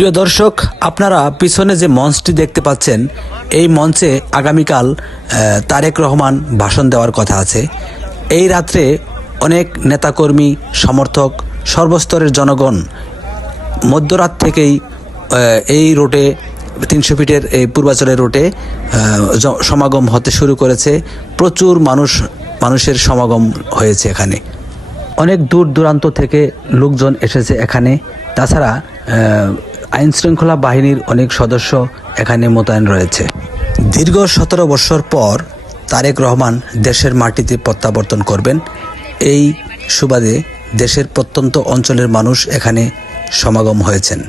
প্রিয় দর্শক, আপনারা পিছনে যে মঞ্চটি দেখতে পাচ্ছেন, এই মঞ্চে আগামীকাল তারেক রহমান ভাষণ দেওয়ার কথা আছে। এই রাত্রে অনেক নেতাকর্মী, সমর্থক, সর্বস্তরের জনগণ মধ্যরাত থেকেই এই রোডে ৩০০ ফিটের এই পূর্বাচলের রোডে সমাগম হতে শুরু করেছে। প্রচুর মানুষের সমাগম হয়েছে এখানে। অনেক দূর দূরান্ত থেকে লোকজন এসেছে এখানে। তাছাড়া আইনশৃঙ্খলা বাহিনীর অনেক সদস্য এখানে মোতায়েন রয়েছে। দীর্ঘ ১৭ বছর পর তারেক রহমান দেশের মাটিতে প্রত্যাবর্তন করবেন। এই সুবাদে দেশের প্রত্যন্ত অঞ্চলের মানুষ এখানে সমাগম হয়েছেন।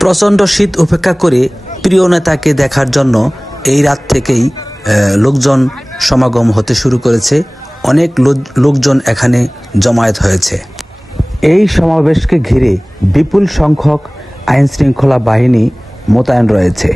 প্রচণ্ড শীত উপেক্ষা করে প্রিয় নেতাকে দেখার জন্য এই রাত থেকেই লোকজন সমাগম হতে শুরু করেছে। অনেক লোকজন এখানে জমায়েত হয়েছে। এই সমাবেশকে ঘিরে বিপুল সংখ্যক আইনশৃঙ্খলা বাহিনী মোতায়েন রয়েছে।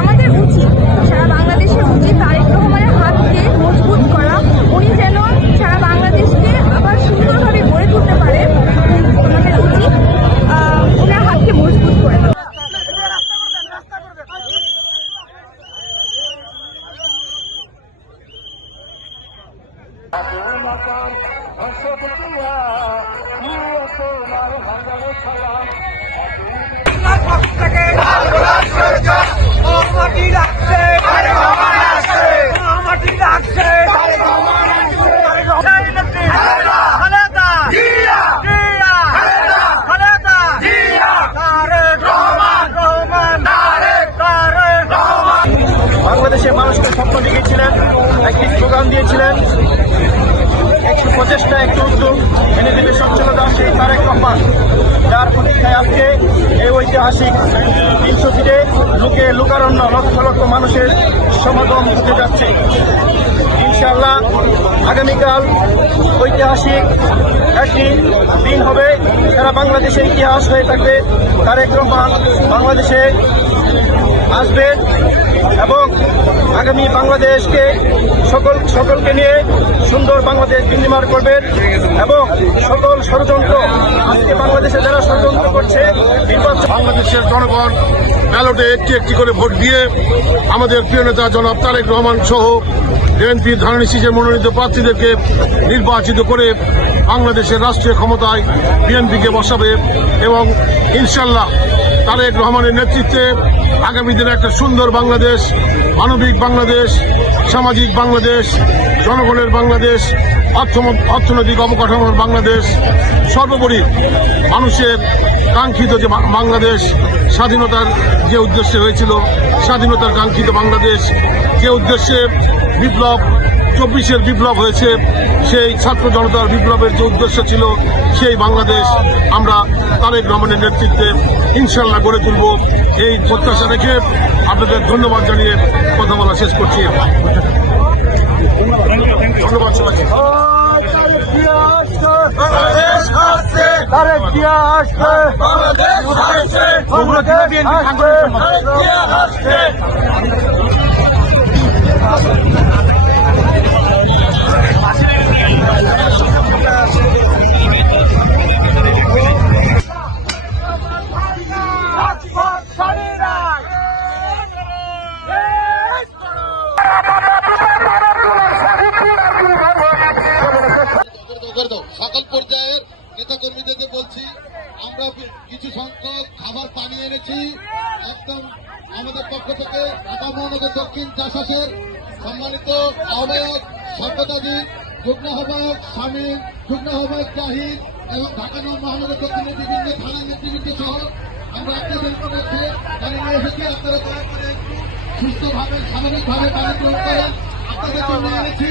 আমাদের উচিত, সারা বাংলাদেশের উচিত তারেক রহমানের হাতকে মজবুত করা। উনি যেন সারা বাংলাদেশকে আবার সুন্দরভাবে গড়ে তুলতে পারে। আমাদের উচিত ওনার হাতকে মজবুত করে দেওয়া। বাংলাদেশের মানুষকে স্বপ্ন দেখিয়েছিলেন, একটি স্লোগান দিয়েছিলেন, একটি প্রচেষ্টা, একটি উদ্যোগ এনে দেবে সচ্ছলতা, সেই তারেক রহমান, যার প্রতীক্ষায় আজকে এই ঐতিহাসিক ৩০০ ফিটে লোকারণ্য লক্ষ লক্ষ মানুষের সমাগম হতে যাচ্ছে। ইনশাআল্লাহ আগামীকাল ঐতিহাসিক একটি দিন হবে, সারা বাংলাদেশের ইতিহাস হয়ে থাকবে। তারেক রহমান বাংলাদেশে আসবেন এবং আগামী বাংলাদেশকে সকলকে নিয়ে সুন্দর বাংলাদেশ বিনির্মাণ করবেন এবং সকল ষড়যন্ত্র, আজকে বাংলাদেশে যারা ষড়যন্ত্র করছে, বাংলাদেশের জনগণ ব্যালটে একটি একটি করে ভোট দিয়ে আমাদের প্রিয় নেতা জনাব তারেক রহমান সহ বিএনপির ধারণী শীষে মনোনীত প্রার্থীদেরকে নির্বাচিত করে বাংলাদেশের রাষ্ট্রীয় ক্ষমতায় বিএনপিকে বসাবে এবং ইনশাল্লাহ তারেক রহমানের নেতৃত্বে আগামী দিনে একটা সুন্দর বাংলাদেশ, মানবিক বাংলাদেশ, সামাজিক বাংলাদেশ, জনগণের বাংলাদেশ, অর্থনৈতিক অবকাঠামোর বাংলাদেশ, সর্বোপরি মানুষের কাঙ্ক্ষিত যে বাংলাদেশ, স্বাধীনতার যে উদ্দেশ্যে হয়েছিল, স্বাধীনতার কাঙ্ক্ষিত বাংলাদেশ, যে উদ্দেশ্যে বিপ্লব ২৪-এর বিপ্লব হয়েছে, সেই ছাত্র জনতার বিপ্লবের যে উদ্দেশ্য ছিল, সেই বাংলাদেশ আমরা তারেক রহমানের নেতৃত্বে ইনশাল্লাহ গড়ে তুলব। এই প্রত্যাশা রেখে আপনাদের ধন্যবাদ জানিয়ে কথা বলা শেষ করছি। ধন্যবাদ সবাইকে। সকল পর্যায়ের নেতাকর্মীদেরকে বলছি, আমরা কিছু সংখ্যক খাবার পানি এনেছি। একদম আমাদের পক্ষ থেকে ঢাকা মহানগর দক্ষিণ চাষাসের সম্মানিত আহ্বায়ক সভ্যতাজি, যুগ্ম আহ্বায়ক শামীম, যুগ্ম আহ্বায়ক জাহিদ এবং ঢাকা মহানগর দক্ষিণের বিভিন্ন থানা নেতৃবৃন্দ সহ আমরা আপনাদের মধ্যে জানিয়ে নিয়ে এসেছি। আপনারা দয়া করে সুস্থভাবে, স্বাভাবিকভাবে পানি গ্রহণ করেন। আপনাদের জন্য এনেছি,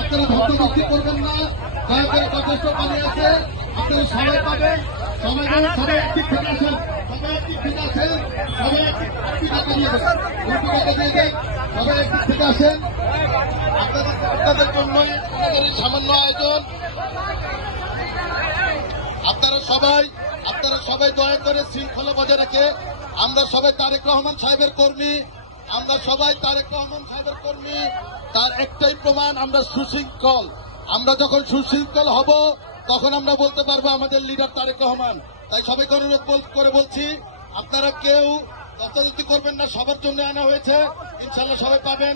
আপনারা ধর্মভক্তি করবেন না। দয়া করে যথেষ্ট পানি আছে, আপনারা সবাই পাবেন। সবাই একটি ঠিক আছেন, সবাই একটি ঠিক আছেন, সবাই একটি টাকা দিয়ে দেন, টাকা দিয়ে দেন, সবাই একটি ঠিক আছেন। আপনাদের জন্য সামান্য আয়োজন। আপনারা সবাই আপনারা সবাই দয়া করে শৃঙ্খলা বজায় রেখে, আমরা সবাই তারেক রহমান সাহেবের কর্মী, আমরা সবাই তারেক রহমান সাহেবের কর্মী। তার একটাই প্রমাণ, আমরা সুশৃঙ্খল। আমরা যখন সুশৃঙ্খল হব তখন আমরা বলতে পারবো আমাদের লিডার তারেক রহমান। তাই সবাইকে অনুরোধ করে বলছি, আপনারা কেউ রক্তারক্তি করবেন না, সবার জন্য আনা হয়েছে, ইনশাল্লাহ সবাই পাবেন।